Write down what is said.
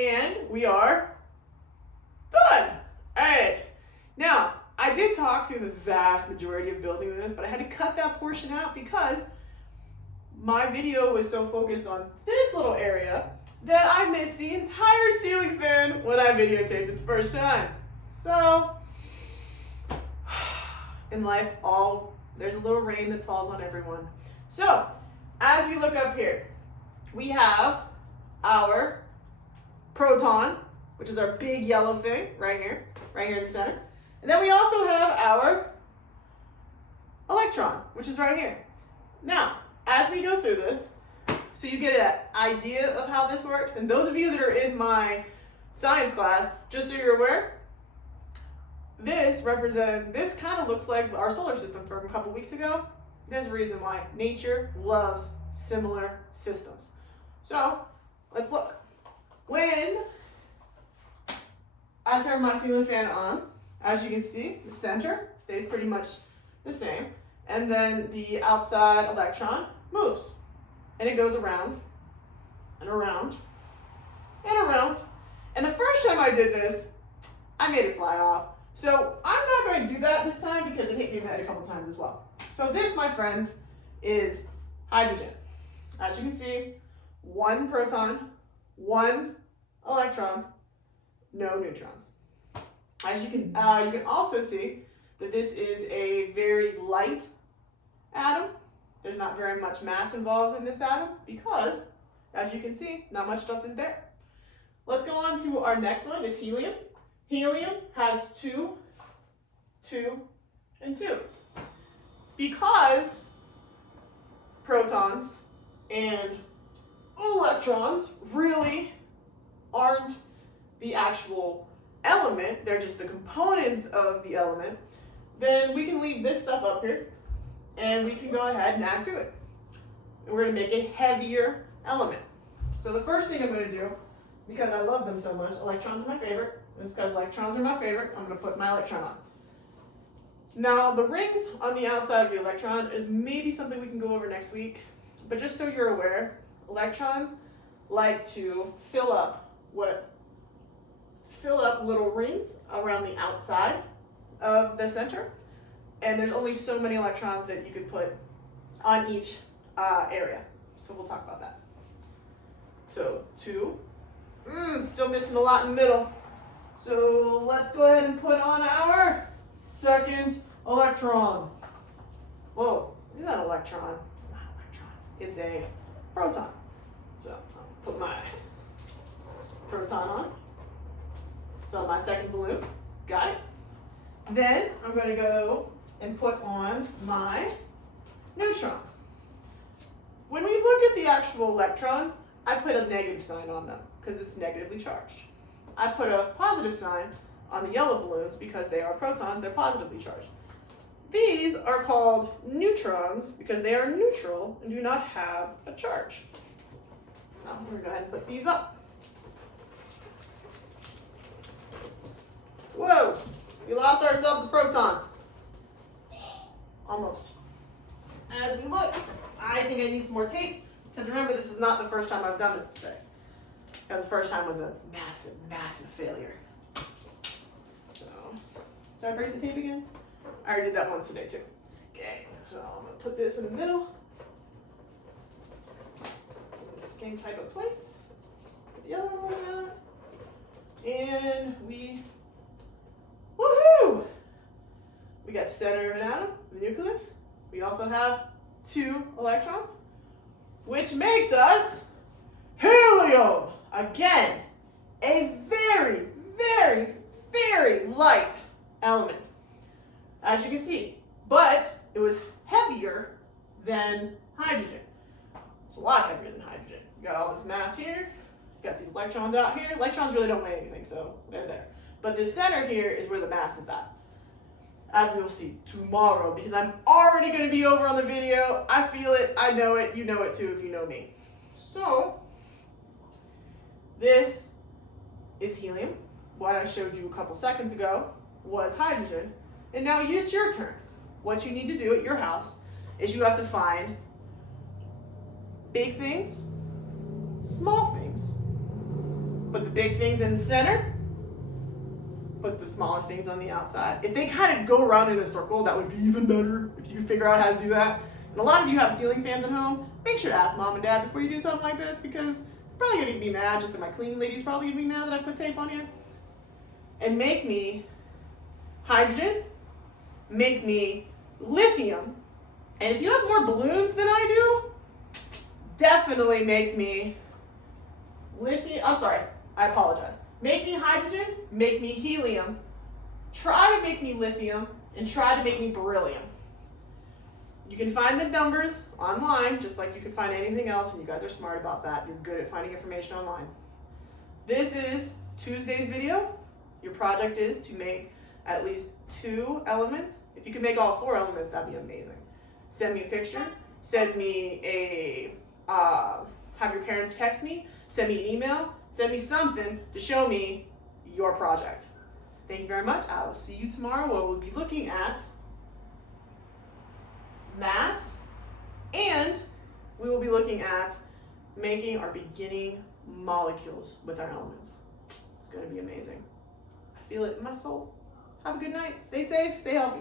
And we are done. All right. Now, I did talk through the vast majority of building this, but I had to cut that portion out because my video was so focused on this little area that I missed the entire ceiling fan when I videotaped it the first time. So, in life, there's a little rain that falls on everyone. So, as we look up here, we have our proton, which is our big yellow thing right here in the center. And then we also have our electron, which is right here. Now, as we go through this, so you get an idea of how this works, and those of you that are in my science class, just so you're aware, this kind of looks like our solar system from a couple weeks ago. There's a reason why. Nature loves similar systems. So, let's look. When I turn my ceiling fan on, as you can see, the center stays pretty much the same, and then the outside electron moves, and it goes around and around and around. And the first time I did this, I made it fly off. So I'm not going to do that this time because it hit me in the head a couple times as well. So this, my friends, is hydrogen. As you can see, one proton, one electron, no neutrons. As you can also see that this is a very light atom. There's not very much mass involved in this atom because, as you can see, not much stuff is there. Let's go on to our next one, is helium. Helium has 2, 2, and 2. Because protons and electrons really aren't the actual element, they're just the components of the element, then we can leave this stuff up here and we can go ahead and add to it. And we're going to make a heavier element. So the first thing I'm going to do, because I love them so much, electrons are my favorite, and it's because electrons are my favorite, I'm going to put my electron on. Now the rings on the outside of the electron is maybe something we can go over next week, but just so you're aware, electrons like to fill up little rings around the outside of the center, and there's only so many electrons that you could put on each area. So we'll talk about that. So 2, still missing a lot in the middle. So let's go ahead and put on our second electron. Whoa, is that an electron? It's not an electron, it's a proton. So I'll put my proton on. So my second balloon, got it. Then I'm going to go and put on my neutrons. When we look at the actual electrons, I put a negative sign on them because it's negatively charged. I put a positive sign on the yellow balloons because they are protons, they're positively charged. These are called neutrons because they are neutral and do not have a charge. So I'm going to go ahead and put these up. Whoa, we lost ourselves a proton. Almost. As we look, I think I need some more tape, because remember, this is not the first time I've done this today. Because the first time was a massive, massive failure. So, did I break the tape again? I already did that once today too. Okay, so I'm going to put this in the middle. Same type of place. Put the other one on that. And woohoo! We got the center of an atom, the nucleus. We also have 2 electrons, which makes us helium. Again, a very, very, very light element, as you can see, but it was heavier than hydrogen. It's a lot heavier than hydrogen. You got all this mass here, you got these electrons out here. Electrons really don't weigh anything, so they're there. But the center here is where the mass is at, as we will see tomorrow, because I'm already going to be over on the video. I feel it, I know it, you know it too if you know me. So, this is helium. What I showed you a couple seconds ago was hydrogen. And now it's your turn. What you need to do at your house is you have to find big things, small things, put the big things in the center, put the smaller things on the outside. If they kind of go around in a circle, that would be even better if you could figure out how to do that. And a lot of you have ceiling fans at home. Make sure to ask mom and dad before you do something like this, because they're probably gonna be mad, just like my cleaning lady's probably gonna be mad that I put tape on you. And make me hydrogen, make me lithium, and if you have more balloons than I do, definitely make me lithium. I'm sorry, I apologize. Make me hydrogen, make me helium, try to make me lithium, and try to make me beryllium. You can find the numbers online, just like you can find anything else, and you guys are smart about that. You're good at finding information online. This is Tuesday's video. Your project is to make at least 2 elements. If you can make all 4 elements, that'd be amazing. Send me a picture, send me a, have your parents text me, send me an email, send me something to show me your project. Thank you very much. I will see you tomorrow where we'll be looking at mass, and we will be looking at making our beginning molecules with our elements. It's going to be amazing. I feel it in my soul. Have a good night. Stay safe, stay healthy.